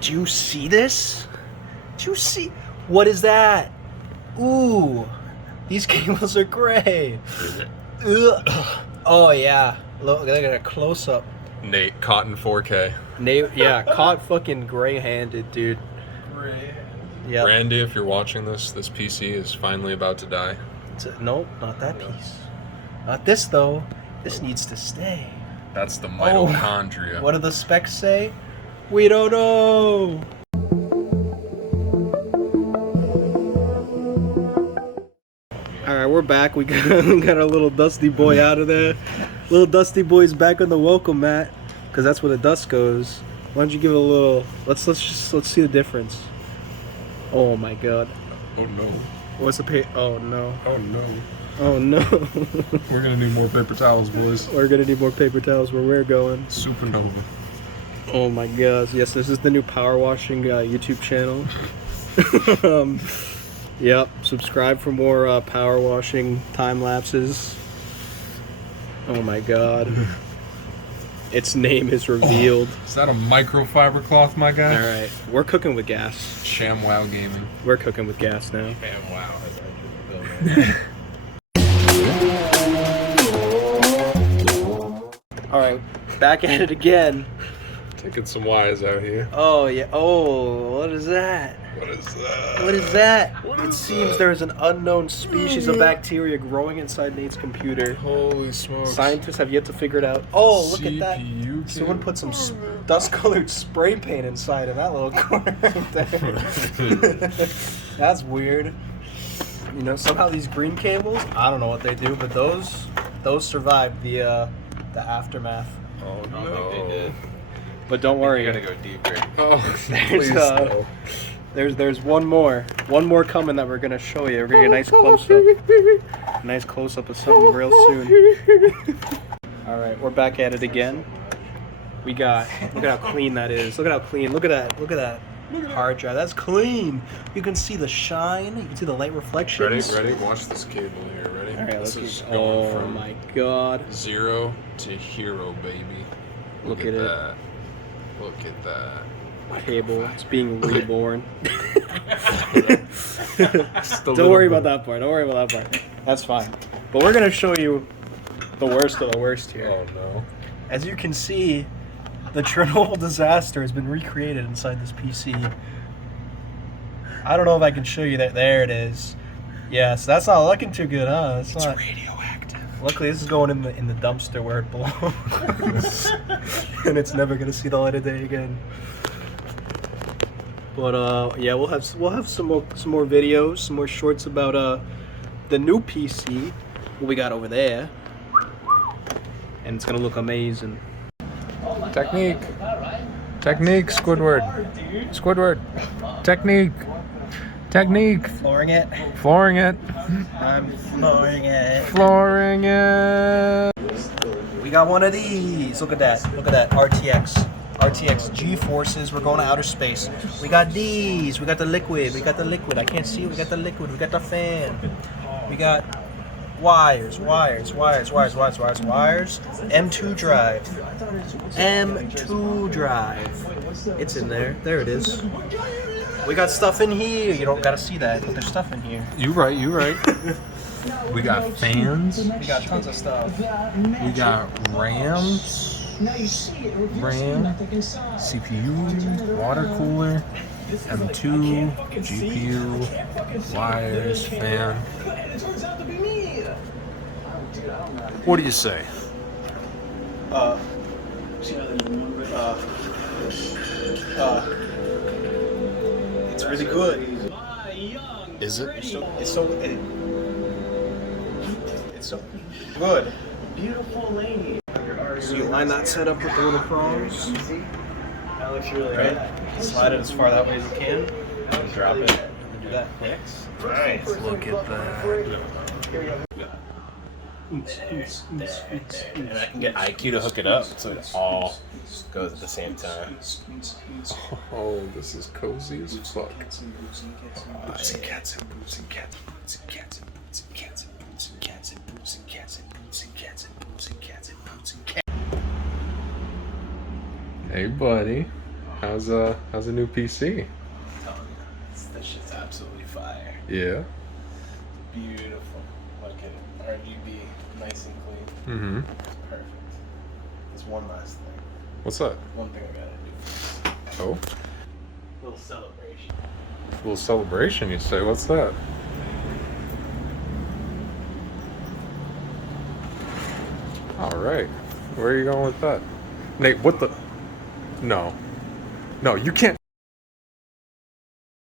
Do you see this? Do you see? What is that? Ooh, these cables are gray. Ugh. Oh yeah, look at a close up. Nate, caught in 4K. Nate, yeah, caught fucking gray-handed, dude. Yeah. Randy, if you're watching this, this PC is finally about to die. Nope, not that piece. Not this though. This needs to stay. That's the mitochondria. Oh, what do the specs say? We don't know. All right, we're back. We got our little dusty boy out of there. Little dusty boy's back on the welcome mat, because that's where the dust goes. Why don't you give it a little? Let's see the difference. Oh my God. Oh no. What's the pay? Oh no. Oh no. Oh no. We're gonna need more paper towels, boys. We're gonna need more paper towels where we're going. Supernova. Oh my gosh. Yes, this is the new power washing YouTube channel. Yep. Subscribe for more power washing time lapses. Oh my God. Its name is revealed. Is that a microfiber cloth, my guy? All right. We're cooking with gas. ShamWow Gaming. We're cooking with gas now. ShamWow. All right. Back at it again. Taking some Y's out here. Oh yeah. Oh, what is that? What is that? What is that? It seems there's an unknown species of bacteria growing inside Nate's computer. Holy smokes. Scientists have yet to figure it out. Oh, look at that. CPU Someone put some dust-colored spray paint inside of that little corner right there. That's weird. You know, somehow these green cables, I don't know what they do, but those survived the aftermath. Oh no. I don't think they did. But don't worry. You're gonna go deeper. Oh, please no. There's one more coming that we're gonna show you. We're gonna get a nice close up of something real soon. All right, we're back at it again. Look at how clean that is. Look at how clean. Look at that hard drive. That's clean. You can see the shine. You can see the light reflections. Ready? Watch this cable here. Ready? All right, this is going oh from my God. 0 to hero, baby. Look at it. that. Look at that. Cable. It's being reborn. Don't worry about that part. Don't worry about that part. That's fine. But we're gonna show you the worst of the worst here. Oh no. As you can see, the Chernobyl disaster has been recreated inside this PC. I don't know if I can show you that. There it is. Yes, that's not looking too good, huh? It's not radioactive. Luckily, this is going in the dumpster where it belongs, and it's never gonna see the light of day again. But yeah, we'll have some more videos, some more shorts about the new PC, what we got over there, and it's gonna look amazing. Technique, Squidward. Technique. Flooring it. I'm flooring it. We got one of these. Look at that. RTX G-forces. We're going to outer space. We got these. We got the liquid. I can't see it. We got the liquid. We got the fan. We got wires. M2 drive. It's in there. There it is. We got stuff in here. You don't gotta see that, but there's stuff in here. You right. We got fans. We got tons of stuff. We got RAM, CPU, water cooler, M2, GPU, wires, fan. What do you say? It's really good. Is it? It's so good. Beautiful lady. So you line that set up with the little prongs. That looks really good. Slide it as far that way as you can. And drop it. And do that. Nice. Look at that. And I can get IQ to hook it up so it all goes at the same time. Oh, this is cozy as fuck. Hey, buddy. How's a new PC? This shit's absolutely fire. Yeah. Beautiful. Like an RGB, nice and clean. Mm-hmm. It's perfect. There's one last thing. What's that? One thing I gotta do. Oh, Little celebration. a little celebration, you say? What's that? All right. Where are you going with that? Nate, what the? No. No, you can't.